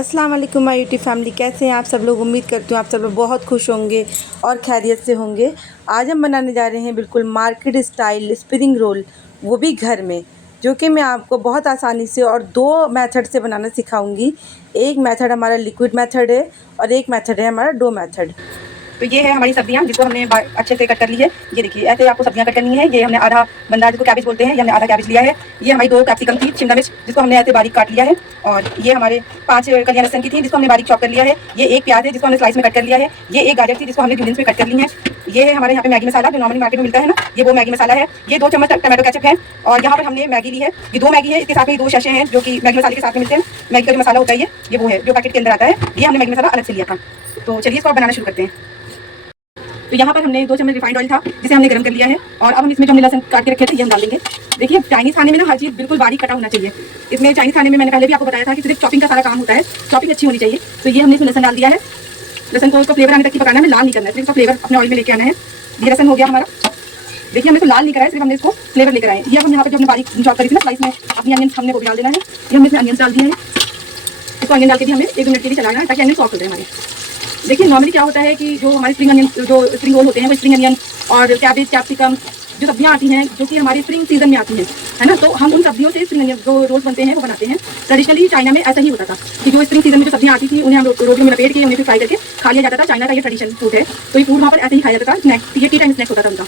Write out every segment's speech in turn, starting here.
अस्सलाम वालेकुम my YouTube family, कैसे हैं आप सब लोग। उम्मीद करती हूँ आप सब लोग बहुत खुश होंगे और खैरियत से होंगे। आज हम बनाने जा रहे हैं बिल्कुल मार्केट स्टाइल स्प्रिंग रोल, वो भी घर में, जो कि मैं आपको बहुत आसानी से और दो मेथड से बनाना सिखाऊंगी। एक मेथड हमारा लिक्विड मेथड है और एक मेथड है हमारा डो मेथड। तो ये है हमारी सब्जियां जिसको हमने अच्छे से कट कर ली है। ये देखिए ऐसे आपको सब्जियां कट करनी है। ये हमने आधा बंदा जिसको कैबेज बोलते हैं, ये हमने आधा कैबेज लिया है। ये हमारी 2 कैप्सिकम थी, शिमला मिर्च, जिसको हमने ऐसे बारीक काट लिया है। और ये हमारे 5 कलियां लहसुन की थी, जिसको हमने बारीक चॉप कर लिया है। ये एक प्याज है जिसको हमने स्लाइस में कट कर लिया है। ये एक गाजर थी जिसको हमने ग्रीन्स में कट कर ली है। ये है हमारे यहाँ पे मैगी मसाला जो नॉर्मली मार्केट में मिलता है ना, ये वो मैगी मसाला है। ये 2 चम्मच टमाटो केचप है। और यहाँ पर हमने मैगी ली है, ये 2 मैगी है। इसके साथ में 2 शैशे हैं जो कि मैगी मसाले के साथ में मिलते हैं। मैगी का जो मसाला होता है ये वो है जो पैकेट के अंदर आता है। ये हमने मैगी मसाला अलग से लिया था। तो चलिए इसको आप बनाना शुरू करते हैं। तो यहाँ पर हमने 2 चम्मच रिफाइंड ऑयल था जिसे हमने गर्म कर लिया है। और अब हम इसमें जो हमने लहसुन काट के रखे थे ये हम डाल देंगे। देखिए चाइनीज़ खाने में ना हर चीज़ बिल्कुल बारीक कटा होना चाहिए। इसमें चाइनीज़ खाने में मैंने पहले भी आपको बताया था कि सिर्फ चॉपिंग का सारा काम होता है, चॉपिंग अच्छी होनी चाहिए। तो ये हमने इसमें लहसुन डाल दिया है। लहसुन को उसको फ्लेवर आने तक की पकाना है, लाल नहीं करना है, सिर्फ इसका फ्लेवर अपने ऑयल में लेके आना है। ये लहसुन हो गया हमारा। देखिए हमने इसको लाल नहीं कराया, सिर्फ हमने इसको फ्लेवर लेकर आए। ये हम यहाँ पर जो हमने बारीक चॉप करी थी ना स्लाइस में, अपनी अनियंस हमने वो भी डाल देना है। ये हमने इसमें अनियंस डाल दिए हैं। इसको अनियन डाल के भी हमें 1-2 मिनट के लिए चलाना है ताकि अनियन सॉफ्ट हो जाए हमारे। देखिए नॉर्मली क्या होता है कि जो हमारे स्प्रिंग अनियन जो स्प्रिंग रोल होते हैं वो स्प्रिंग अनियन और कैबेज कैप्सिकम जो सब्जियां आती हैं जो कि हमारे स्प्रिंग सीजन में आती हैं, है ना। तो हम उन सब्जियों से स्प्रिंग अनियन जो रोल्स बनते हैं वो बनाते हैं। ट्रेडिशनली चाइना में ऐसा ही होता था कि जो स्प्रिंग सीजन में जो सब्जियां आती थी उन्हें हम रोटियों में लपेट के उन्हें फिर फ्राई करके खा लिया जाता था। चाइना का ये ट्रेडिशन फूड है। तो ये फूड वहाँ पर ऐसे ही खाया जाता था, स्नैक्स, ये टी टाइम स्नैक्स होता था उनका।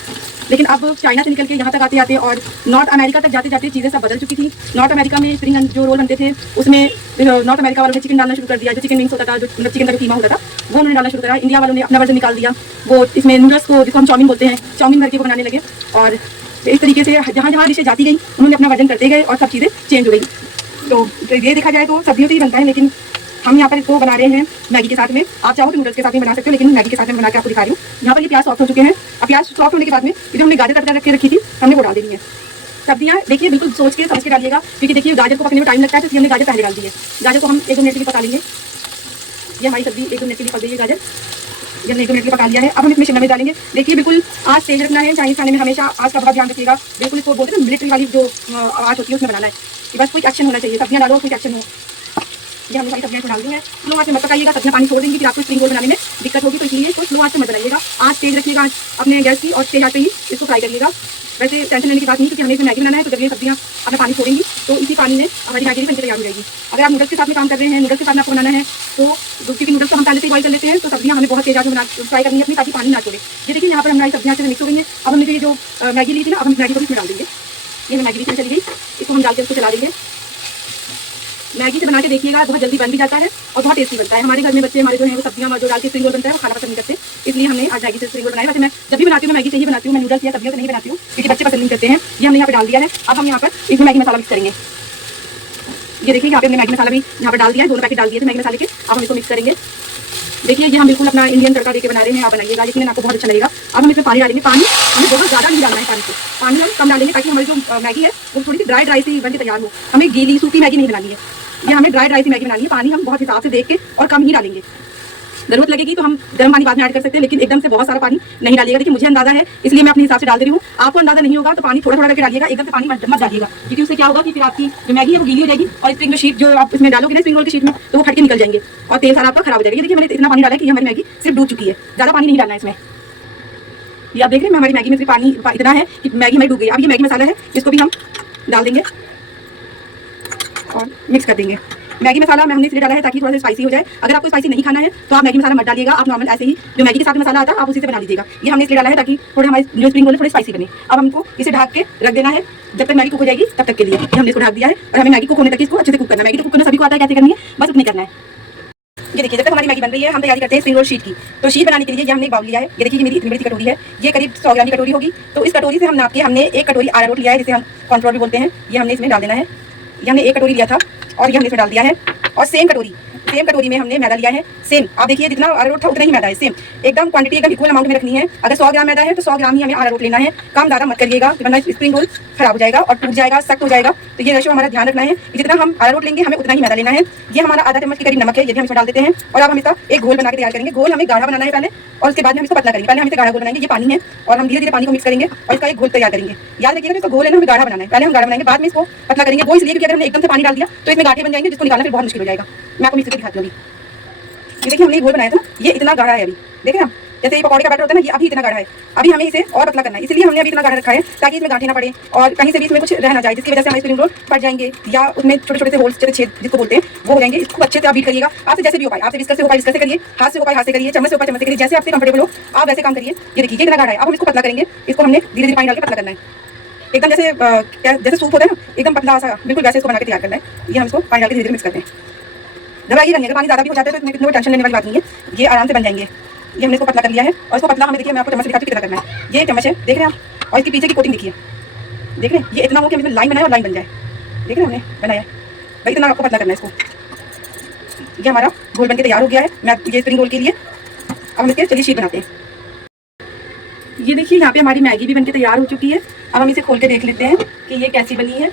लेकिन अब चाइना से निकल के यहाँ तक आते आते और नॉर्थ अमेरिका तक जाते जाते चीज़ें सब बदल चुकी थी। नॉर्थ अमेरिका में स्प्रिंग जो रोल बनते थे उसमें नॉर्थ अमेरिका वालों ने चिकन डालना शुरू कर दिया। जो चिकन विंग्स होता था, जो चिकन का जो कीमा होता था वो उन्होंने डालना शुरू करा। इंडिया वालों ने अपना वर्जन निकाल दिया। वो इसमें नूडल्स को जिसको हम चाउमीन बोलते हैं, चाउमीन भर के वो बनाने लगे। और इस तरीके से जहाँ जहाँ डिशें जाती गई उन्होंने अपना वर्जन करते गए और सब चीज़ें चेंज हो गई। तो ये देखा जाए तो सब्जियों से ही बनता है, लेकिन हम यहाँ पर इसको बना रहे हैं मैगी के साथ में। आप चाहो तो नूडल्स के साथ में बना सकते हो, लेकिन मैगी के साथ में बना के आपको दिखा रही हूँ। यहाँ पर ये प्याज सॉफ्ट हो चुके हैं। अब प्याज सॉफ्ट होने के बाद में ये जो हमने गाजर कट कर रखी थी हमने वो डाल देनी है। सब्जियाँ देखिए बिल्कुल सोच के समझ के डालिएगा, क्योंकि देखिए गाजर को पकने में टाइम लगता है, तो इसलिए हमने गाजर पहले डाल दी है। गाजर को हम 1-2 मिनट के लिए पका लेंगे। ये हमारी सब्जी 1-2 मिनट के लिए पक गई है गाजर। ये 1-2 मिनट के लिए पका लिया है। अब हम इसमें शिमला मिर्च डालेंगे। देखिए बिल्कुल आँच तेज रखना है। चाइनीज़ खाने में हमेशा आँच का बहुत ध्यान रखिएगा। बिल्कुल इसको बोलते हैं ना मिलिट्री वाली जो आवाज़ होती है उसमें बनाना है कि बस कोई एक्शन होना चाहिए। सब्जियाँ डालो, कोई एक्शन हो। ये हमने सारी सब्जियाँ डाल दी हैं। स्लो आँच में मत पकाइएगा, सब्जियाँ पानी छोड़ देंगी, फिर आपको स्प्रिंग रोल बनाने में दिक्कत होगी। तो इसलिए इसको स्लो आँच में मत बनाइएगा, आँच तेज रखिएगा अपने गैस की और तेज आँच पे ही इसको फ्राई करिएगा। वैसे टेंशन लेने की बात नहीं, क्योंकि हमें इसमें मैगी बनाना है। तो जब ये सब्जियाँ अपना पानी छोड़ेंगी तो इसी पानी में हमारी मैगी बनकर तैयार हो जाएगी। अगर आप नूडल्स के साथ में काम कर रहे हैं, नूडल्स के साथ में आपको बनाना है तो क्योंकि नूडल्स को हम पहले से बॉईल कर लेते हैं, तो सब्जियाँ हमें बहुत तेज आँच में फ्राई करनी है अपनी, ताकि पानी ना छोड़े। ये देखिए यहाँ पर हमारी सब्जियाँ से मिक्स हो गई हैं। अब हमने जो मैगी ली थी ना, अब हम मैगी को इसमें डाल देंगे। ये मैगी इसमें चली गई, इसको हम डाल के उसको चला देंगे। मैगी से बना के देखिएगा, बहुत जल्दी बन भी जाता है और बहुत टेस्टी बनता है। हमारे घर में बच्चे हमारे जो हैं वो सब्जियाँ जो डाल के स्प्रिंग रोल बनता है वो खाना पसंद नहीं करते, इसलिए हमने आज मैगी से स्प्रिंग रोल बनाया। वैसे मैं जब भी बनाती हूँ मैगी से ही बनाती हूँ, मैं नूडल्स या सब्जियों से नहीं बनाती हूँ क्योंकि बच्चे पसंद नहीं करते हैं। ये हमने यहाँ पे डाल दिया है। अब हम यहाँ पर इसमें मैगी मसाला मिक्स करेंगे। ये देखिए यहाँ पे हमने मैगी मसाला भी यहाँ पर डाल दिया है, 2 पैकेट डाल दिए थे मैगी मसाले के। अब हम इसको मिक्स करेंगे। देखिए ये हम बिल्कुल अपना इंडियन तड़का देके बना रहे हैं, आप बनाइएगा, लेकिन आपको बहुत अच्छा लगेगा। अब हम इसमें पानी डालेंगे। पानी हमें बहुत ज़्यादा नहीं डालना है, पानी हम कम डालेंगे ताकि हमारी जो मैगी है वो थोड़ी सी ड्राई सी बन के तैयार हो। हमें गीली सूखी मैगी नहीं बनानी है, ये हमें ड्राई सी मैगी बनानी है। पानी हम बहुत हिसाब से देख के और कम ही डालेंगे। जरूरत लगेगी तो हम गर्म पानी बाद में ऐड कर सकते हैं, लेकिन एकदम से बहुत सारा पानी नहीं डालिएगा। देखिए मुझे अंदाजा है इसलिए मैं अपने हिसाब से डाल दे रही हूँ। आपको अंदाजा नहीं होगा तो पानी थोड़ा थोड़ा करके डालिएगा, एकदम से पानी मत डालिएगा, क्योंकि उससे क्या होगा कि फिर आपकी जो मैगी है वो गीली हो जाएगी और स्प्रिंग शीट जो आप इसमें डालोगे ना स्प्रिंग रोल की शीट में, तो वो फट के निकल जाएंगे और तेल सारा आपका खराब हो जाएगा। देखिए मैंने इतना पानी डाला है कि हमारी मैगी सिर्फ डूब चुकी है, ज़्यादा पानी नहीं डालना है इसमें। ये आप देख रहे हैं हमारी मैगी में सिर्फ पानी इतना है कि मैगी हमारी डूब गई। अब ये मैगी मसाला है, इसको भी हम डाल देंगे और मिक्स कर देंगे। मैगी मसाला हमने इसलिए डाला है ताकि थोड़ा सा स्पाइसी हो जाए। अगर आपको स्पाइसी नहीं खाना है तो आप मैगी मसाला मत डालिएगा, आप नॉर्मल ऐसे ही जो मैगी के साथ मसाला आता है आप उसी से बना लीजिएगा। ये हमने इसलिए डाला है ताकि थोड़ा हमारे जो स्प्रिंग रोल थोड़े स्पाइसी बने। अब हमको इसे ढक के रख देना है जब तक मैगी कुक हो जाएगी तब तक के लिए। हमने इसको ढक दिया है और हमें मैगी कुक होने तक इसको अच्छे से कुक करना है। मैगी तो कुक करना सभी को आता है, कैसे करनी है बस उतनी करना है। ये देखिए जब तक हमारी मैगी बन रही है हम तैयारी करते हैं स्प्रिंग रोल शीट की। तो शीट बनाने के लिए ये हमने एक बाउल लिया है। ये देखिए मेरी इतनी बड़ी कटोरी है, ये करीब 100 ग्राम की कटोरी होगी। तो इस कटोरी से हम नाप के हमने 1 कटोरी अरारोट लिया है, जिसे हम कॉर्नफ्लोर भी बोलते हैं। ये हमने इसमें डाल देना है। ये हमने 1 कटोरी लिया था और ये हमने इसमें डाल दिया है। और सेम कटोरी में हमने मैदा लिया है। सेम आप देखिए जितना अरारोट था उतना ही मैदा है, सेम एकदम क्वांटिटी एकदम इक्वल अमाउंट में रखनी है। अगर 100 ग्राम मैदा है तो 100 ग्राम ही हमें अरारोट लेना है, कम ज़्यादा मत करिएगा वरना स्प्रिंग रोल खराब हो जाएगा और टूट जाएगा, सख्त हो जाएगा। तो ये रेशो हमारा ध्यान रखना है, जितना हम अरारोट लेंगे हमें उतना ही मैदा लेना है। ये हमारा आधा चम्मच के करीब नमक है, ये भी हम इसमें डाल देते हैं। और अब हम इसका एक घोल बना के तैयार करेंगे। घोल हमें गाढ़ा बनाना है पहले और उसके बाद हम इसको पतला करेंगे। पहले हम इसे गाढ़ा घोल बनाएंगे, ये पानी है और हम धीरे धीरे पानी को मिक्स करेंगे और इसका एक घोल तैयार करेंगे। याद रखिएगा इसको घोल है ना हमें गाढ़ा बनाना है, पहले हम गाढ़ा बनाएंगे बाद में इसको पतला करेंगे। वो इसलिए क्योंकि अगर हमने एकदम से पानी डाल दिया तो इसमें गांठें बन जाएंगे, जिसको निकालना फिर बहुत मुश्किल हो जाएगा। मैं आपको मिक्स करके दिखाती हूँ अभी। ये देखिए हमने घोल बनाया था ना, ये इतना गाढ़ा है अभी, देखें हम जैसे ये पकौड़े का बैटर होता है ना, ये अभी इतना गाढ़ा है। अभी हमें इसे और पतला करना है, इसलिए हमने अभी इतना गाढ़ा रखा है ताकि इसमें गांठें ना पड़े और कहीं से भी इसमें कुछ रह ना जाए, जिसकी वजह से हमारे स्प्रिंग रोल फट जाएंगे या उसमें छोटे छोटे से होल्स, जैसे छेद जिसको बोलते हैं, वो हो जाएंगे। इसको अच्छे से आप बीट करिएगा, आपसे जैसे भी हो पाए, आपसे विस्कर से हो पाए विस्कर से करिए, हाथ से हो पाए हाथ से करिए, चम्मच से हो पाए चम्मच से करिए, जैसे आपसे कंफर्टेबल हो आप वैसे काम करिए। ये देखिए ये इतना गाढ़ा है, अब हम इसको पतला करेंगे। इसको हमने धीरे धीरे पानी डाल के पतला करना है, एकदम जैसे सूप होता है ना, एकदम पतला सा, बिल्कुल वैसे इसको बना के तैयार करना है। ये हम इसको पानी डाल के धीरे धीरे मिक्स करते हैं। घबराइए नहीं, अगर पानी ज़्यादा भी हो जाता है तो इतनी टेंशन लेने वाली बात नहीं है, ये आराम से बन जाएंगे। ये हमने इसको पतला कर लिया है और इसको पतला हमें देखिए मैं आपको चम्मच से दिखाती हूँ कितना करना है। ये चम्मच है, देख रहे हैं आप, और इसके पीछे की कोटिंग देखिए, देख रहे हैं, ये इतना हो कि हम इसमें लाइन बनाए और लाइन बन जाए, देख रहे हैं हमने बनाया है भाई, इतना आपको पतला करना है इसको। ये हमारा घोल बन के तैयार हो गया है मैं ये स्प्रिंग रोल के लिए। अब हम इसके चलिए शीट बनाते हैं। ये देखिए यहाँ पे हमारी मैगी भी बनके तैयार हो चुकी है। अब हम इसे खोल के देख लेते हैं कि ये कैसी बनी है।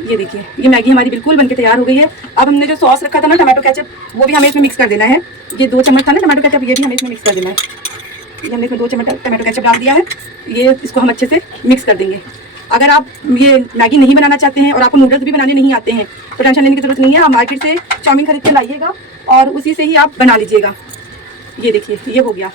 ये देखिए ये मैगी हमारी बिल्कुल बनके तैयार हो गई है। अब हमने जो सॉस रखा था ना टमाटो केचप, वो भी हमें इसमें मिक्स कर देना है। ये 2 चम्मच था ना टमाटो केचप, ये भी हमें इसमें मिक्स कर देना है। ये हमने इसमें 2 चम्मच टमाटो केचप डाल दिया है। ये इसको हम अच्छे से मिक्स कर देंगे। अगर आप ये मैगी नहीं बनाना चाहते हैं और आपको नूडल्स भी बनाने नहीं आते हैं तो टेंशन लेने की जरूरत नहीं है, आप मार्केट से चाउमीन खरीद के लाइएगा और उसी से ही आप बना लीजिएगा। ये देखिए ये हो गया,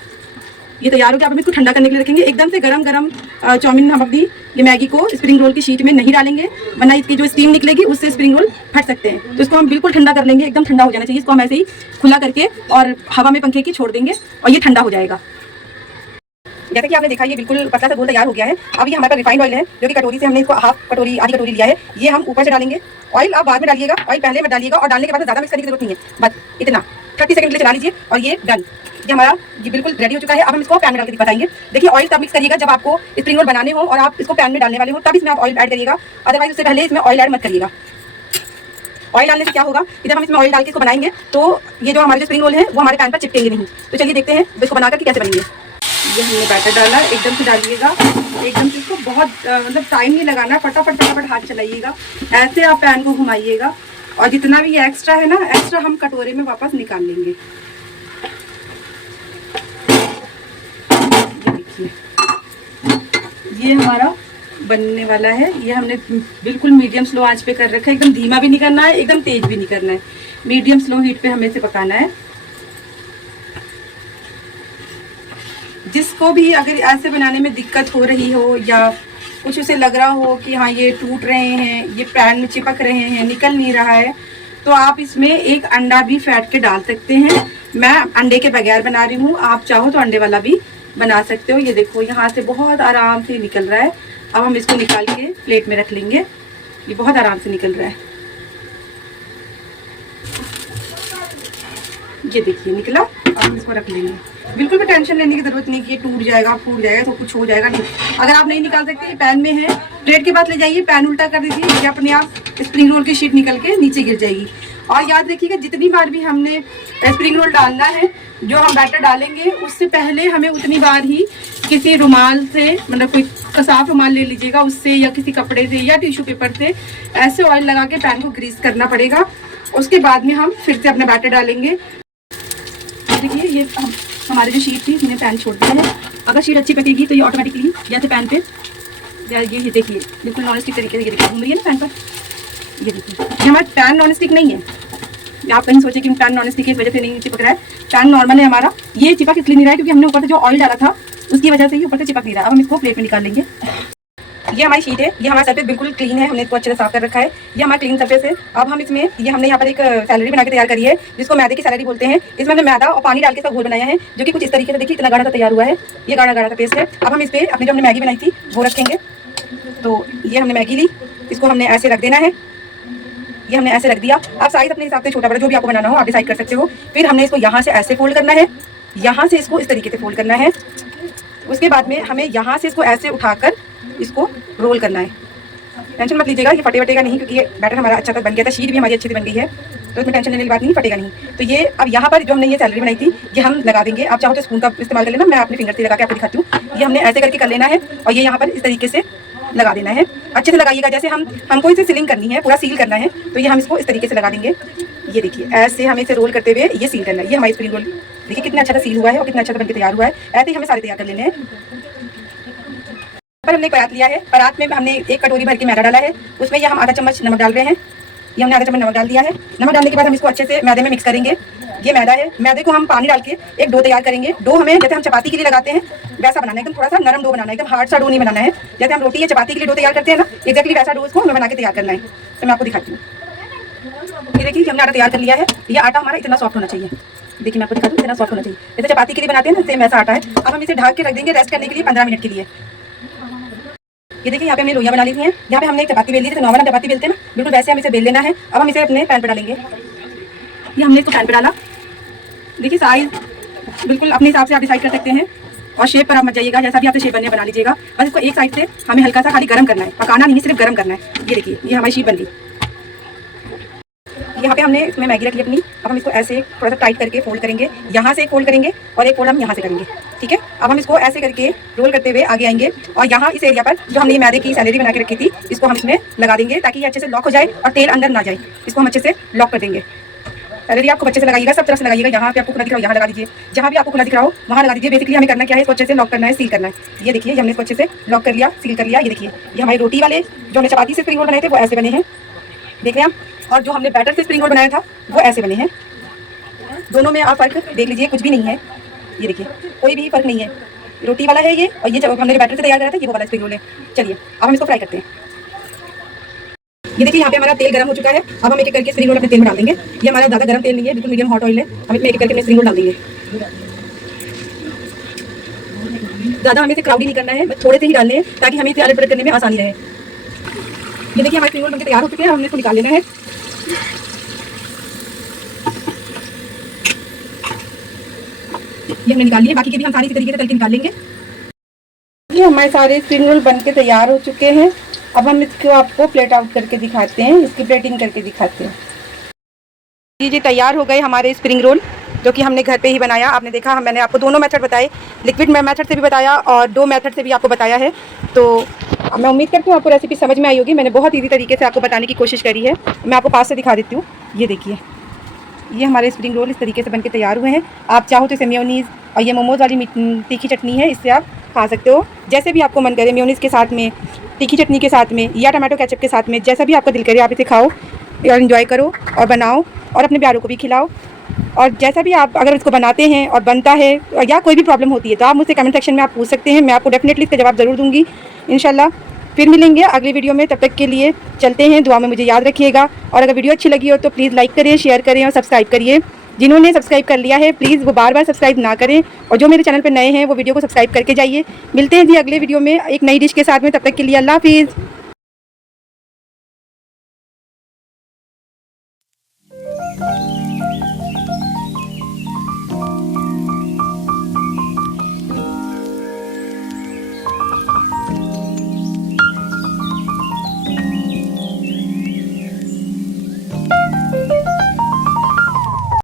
ये तैयार हो गया। आप इसको ठंडा करने के लिए रखेंगे। एकदम से गरम गरम चाउमीन हम अपनी ये मैगी को स्प्रिंग रोल की शीट में नहीं डालेंगे, वरना इसकी जो स्टीम निकलेगी उससे स्प्रिंग रोल फट सकते हैं। तो इसको हम बिल्कुल ठंडा कर लेंगे, एकदम ठंडा हो जाना चाहिए। इसको हम ऐसे ही खुला करके और हवा में पंखे की छोड़ देंगे और ये ठंडा हो जाएगा। जैसे कि आपने देखा ये बिल्कुल पतला सा घोल तैयार हो गया है। अब ये हमारे पास रिफाइंड ऑयल है जो कि कटोरी से हमने इसको हाफ कटोरी आधी कटोरी लिया है। ये हम ऊपर से डालेंगे। ऑयल आप बाद में डालिएगा, ऑयल पहले मत डालिएगा और डालने के बाद ज़्यादा मिक्स करने की जरूरत नहीं है, बस इतना 30 सेकंड के लिए चला लीजिए और ये डन। ये हमारा ये बिल्कुल रेडी हो चुका है। अब हम इसको पैन में डाल के बताएंगे। देखिए ऑयल तब मिक्स करिएगा जब आपको स्प्रिंग रोल बनाने हो और आप इसको पैन में डालने वाले हो, तब इसमें आप ऑयल ऐड करिएगा, अदरवाइज उससे पहले इसमें ऑयल ऐड मत करिएगा। ऑयल डालने से क्या होगा कि जब हम इसमें ऑयल डाल के इसको बनाएंगे तो ये जो हमारे जो स्प्रिंग रोल है वो हमारे पैन पर चिपकेंगे नहीं। तो चलिए देखते हैं इसको बनाकर कि कैसे बनेंगे। ये हमने बैटर डाला, एकदम से डालिएगा, एकदम से इसको बहुत मतलब टाइम नहीं लगाना, फटाफट फटाफट हाथ चलाइएगा, ऐसे आप पैन को घुमाइएगा और जितना भी एक्स्ट्रा है ना, एक्स्ट्रा हम कटोरे में वापस निकाल लेंगे। ये देखिए ये हमारा बनने वाला है। ये हमने बिल्कुल मीडियम स्लो आंच पे कर रखा है, एकदम धीमा भी नहीं करना है, एकदम तेज भी नहीं करना है, मीडियम स्लो हीट पे हमें इसे पकाना है। जिसको भी अगर ऐसे बनाने में दिक्कत हो रही हो या कुछ उसे लग रहा हो कि हाँ ये टूट रहे हैं, ये पैन में चिपक रहे हैं, निकल नहीं रहा है, तो आप इसमें एक अंडा भी फेंट के डाल सकते हैं। मैं अंडे के बगैर बना रही हूँ, आप चाहो तो अंडे वाला भी बना सकते हो। ये देखो यहाँ से बहुत आराम से निकल रहा है। अब हम इसको निकाल के प्लेट में रख लेंगे। ये बहुत आराम से निकल रहा है, ये देखिए निकला। अब हम इसको रख लेंगे। बिल्कुल भी टेंशन लेने की जरूरत नहीं कि ये टूट जाएगा फूट जाएगा तो कुछ हो जाएगा, नहीं। अगर आप नहीं निकाल सकते पैन में है, प्लेट के बाद ले जाइए, पैन उल्टा कर दीजिए, ये अपने आप स्प्रिंग रोल की शीट निकल के नीचे गिर जाएगी। और याद रखिएगा जितनी बार भी हमने स्प्रिंग रोल डालना है, जो हम बैटर डालेंगे उससे पहले हमें उतनी बार ही किसी रुमाल से, मतलब कोई साफ रुमाल ले लीजिएगा उससे, या किसी कपड़े से या टिश्यू पेपर से ऐसे ऑयल लगा के पैन को ग्रीस करना पड़ेगा। उसके बाद में हम फिर से अपना बैटर डालेंगे। देखिए ये हमारी जो शीट थी हमने पैन छोड़ दिया है। अगर शीट अच्छी पकेगी तो ये ऑटोमेटिकली जैसे पैन पे ये देखिए बिल्कुल नॉन स्टिक तरीके से ये देखिए घूम रही है ना पैन पर। ये देखिए ये हमारा पैन नॉन स्टिक नहीं है। आप कहीं सोचे कि पैन नॉन स्टिक है इस वजह से नहीं चिपक रहा है, पैन नॉर्मल है हमारा। ये चिपक इसलिए नहीं रहा है क्योंकि हमने ऊपर से जो ऑयल डाला था उसकी वजह से ही ऊपर से चिपक नहीं रहा। अब हम इसको प्लेट में निकाल लेंगे। ये हमारी शीट है, ये हमारा सरफेस बिल्कुल क्लीन है, हमने इसको अच्छे से साफ कर रखा है। ये हमारा क्लीन सरफेस है। अब हम इसमें ये हमने यहाँ पर एक सैलरी बना के तैयार करी है जिसको मैदे की सैलरी बोलते हैं। इसमें हमने मैदा और पानी डाल के सब घोल बनाया है जो कि कुछ इस तरीके से देखिए इतना गाढ़ा सा तैयार हुआ है। ये गाढ़ा गाढ़ा सा पेस्ट है। अब हम इस पर अपनी जो हमने मैगी बनाई थी वो रखेंगे। तो ये हमने मैगी ली, इसको हमने ऐसे रख देना है। ये हमने ऐसे रख दिया। आप साइज अपने हिसाब से छोटा बड़ा जो भी आपको बनाना हो आप डिसाइड कर सकते हो। फिर हमने इसको यहाँ से ऐसे फोल्ड करना है, यहाँ से इसको इस तरीके से फोल्ड करना है। उसके बाद में हमें यहाँ से इसको ऐसे उठाकर इसको रोल करना है। टेंशन मत लीजिएगा, ये फटे वटेगा नहीं क्योंकि ये बैटर हमारा अच्छा तक बन गया था, शीट भी हमारी अच्छी से बन गई है, तो इसमें टेंशन लेने की बात नहीं, फटेगा नहीं। तो ये अब यहाँ पर जो हमने ये सैलरी बनाई थी ये हम लगा देंगे। आप चाहो तो स्पून का इस्तेमाल कर लेना, मैं अपने फिंगर से लगा के आपको दिखाती हूँ। ये हमने ऐसे करके कर लेना है और ये यहाँ पर इस तरीके से लगा देना है। अच्छे से लगाइएगा, जैसे हमको इसे सीलिंग करनी है, पूरा सील करना है, तो ये हम इसको इस तरीके से लगा देंगे। ये देखिए ऐसे हमें इसे रोल करते हुए ये सील करना है। ये हमारी स्प्रिंग रोल देखिए कितना अच्छा सा सील हुआ है और कितना अच्छा सा बनके तैयार हुआ है। ऐसे ही हमें सारे तैयार कर लेने हैं। पर हमने एक परात लिया है, परात में हमने एक कटोरी भर के मैदा डाला है, उसमें ये हम आधा चम्मच नमक डाल रहे हैं। ये हमने आधा चम्मच नमक डाल दिया है। नमक डालने के बाद हम इसको अच्छे से मैदे में मिक्स करेंगे। ये मैदा है, मैदे को हम पानी डाल के एक डो तैयार करेंगे। डो हमें जैसे हम चपाती के लिए लगाते हैं वैसा बनाना है, एकदम थोड़ा सा नरम डो बनाना है, एकदम हार्ड सा डो नहीं बनाना है। जैसे हम रोटी या चपाती के लिए डो तैयार करते हैं ना, एक्जैक्टली वैसा डो इसको हमें बना के तैयार करना है। तो मैं आपको दिखाती हूँ। ये देखिए हमने आटा तैयार कर लिया है। ये आटा हमारा इतना सॉफ्ट होना चाहिए। देखिए मैं आपको दिखा दूँ, इतना सॉफ्ट होना चाहिए। जैसे चपाती के लिए बनाते हैं ना, सेम ऐसा आटा है। अब हम इसे ढक के रख देंगे रेस्ट करने के लिए 15 मिनट के लिए। ये देखिए यहाँ पे हमने लोइयां बना ली हैं। यहाँ पे हमने एक चपाती बेल ली, जैसे नॉर्मल हम चपाती बेलते हैं ना, बिल्कुल वैसे हम इसे बेल लेना है। अब हम इसे अपने पैन पर डालेंगे। ये हमने इसको पैन पर डाला। देखिए साइज बिल्कुल अपने हिसाब से आप डिसाइड कर सकते हैं, और शेप पर आप मत जाइएगा, जैसा भी आपसे शेप बनने बना लीजिएगा। बस इसको एक साइड से हमें हल्का सा खाली गर्म करना है, पकाना नहीं, सिर्फ गर्म करना है। ये देखिए ये हमारी शीट बन गई। यहाँ पे हमने इसमें मैगी रखी अपनी। अब हम इसको ऐसे थोड़ा सा टाइट करके फोल्ड करेंगे, यहाँ से एक फोल्ड करेंगे और एक फोल्ड हम यहाँ से करेंगे, ठीक है। अब हम इसको ऐसे करके रोल करते हुए आगे आएंगे, और यहाँ इस एरिया पर जो हमने मैदे की सैलरी बना के रखी थी, इसको हम इसमें लगा देंगे ताकि ये अच्छे से लॉक हो जाए और तेल अंदर ना जाए। इसको हम अच्छे से लॉक कर देंगे। सैलरी आपको अच्छे से लगाइएगा, सब तरफ से लगाइएगा। यहाँ पे आपको खुला दिख रहा हो यहाँ लगा दीजिए, जहाँ भी आपको खुला दिख रहा हो वहाँ लगा दीजिए। बेसिकली हमें करना क्या है, इसको अच्छे से लॉक करना है, सील करना है। ये देखिए हमने इसको अच्छे से लॉक कर लिया, सील कर लिया। ये देखिए ये हमारे रोटी वाले जो हमने चपाती से स्प्रिंग रोल बनाए थे वो ऐसे बने हैं, देख रहे हैं आप। और जो हमने बैटर से स्प्रिंग रोल बनाया था वो ऐसे बने हैं। दोनों में आप फर्क देख लीजिए, कुछ भी नहीं है। ये देखिए कोई भी फर्क नहीं है। रोटी वाला है ये, और ये जब हमने बैटर से तैयार करा था ये वो वाला स्प्रिंग रोल है। चलिए अब हम इसको फ्राई करते हैं। ये देखिए यहाँ पे हमारा तेल गर्म हो चुका है। अब हम एक एक करके स्प्रिंग रोल अपने तेल में डाल देंगे। ये हमारा ज़्यादा गर्म तेल नहीं है, बिल्कुल मीडियम हॉट ऑयल है। हम इसमें एक एक करके अपने स्प्रिंग रोल डाल देंगे। ज़्यादा हमें इसे क्राउडी नहीं करना है, बस थोड़े से ही डालने हैं ताकि हमें इसे अलग अलग करने में आसानी रहे। ये देखिए हमारे स्प्रिंग रोल बनके तैयार हो चुके हैं। हमने इसको निकाल लेना है। ये हमने निकाल लिए, बाकी के भी हम सारी इसी तरीके से तल के निकाल लेंगे। ये हमारे सारे स्प्रिंग रोल बन के तैयार हो चुके हैं। अब हम इसको आपको प्लेट आउट करके दिखाते हैं, इसकी प्लेटिंग करके दिखाते हैं। जी तैयार हो गए हमारे स्प्रिंग रोल, जो कि हमने घर पे ही बनाया। आपने देखा, मैंने आपको दोनों मेथड बताए, लिक्विड मेथड से भी बताया और डो मेथड से भी आपको बताया है। तो मैं उम्मीद करती हूँ आपको रेसिपी समझ में आई होगी। मैंने बहुत ईजी तरीके से आपको बताने की कोशिश करी है। मैं आपको पास से दिखा देती हूँ। ये देखिए ये हमारे स्प्रिंग रोल इस तरीके से बनके तैयार हुए हैं। आप चाहो तो इसे मेयोनीज़ और ये मोमोज़ वाली तीखी चटनी है, इससे आप खा सकते हो। जैसे भी आपको मन करे, मेयोनीज़ के साथ में, तीखी चटनी के साथ में, या टमाटो केचप के साथ में, जैसा भी आपका दिल करे आप इसे खाओ और इन्जॉय करो और बनाओ और अपने प्यारों को भी खिलाओ। और जैसा भी आप अगर इसको बनाते हैं और बनता है या कोई भी प्रॉब्लम होती है तो आप मुझसे कमेंट सेक्शन में आप पूछ सकते हैं। मैं आपको डेफिनेटली इसका जवाब ज़रूर दूँगी इंशाल्लाह। फिर मिलेंगे अगली वीडियो में, तब तक के लिए चलते हैं। दुआ में मुझे याद रखिएगा, और अगर वीडियो अच्छी लगी हो तो प्लीज़ लाइक करें, शेयर करें और सब्सक्राइब करिए। जिन्होंने सब्सक्राइब कर लिया है प्लीज़ वो बार बार सब्सक्राइब ना करें, और जो मेरे चैनल पर नए हैं वो वीडियो को सब्सक्राइब करके जाइए। मिलते हैं जी अगले वीडियो में एक नई डिश के साथ में, तब तक के लिए अल्लाह हाफिज़।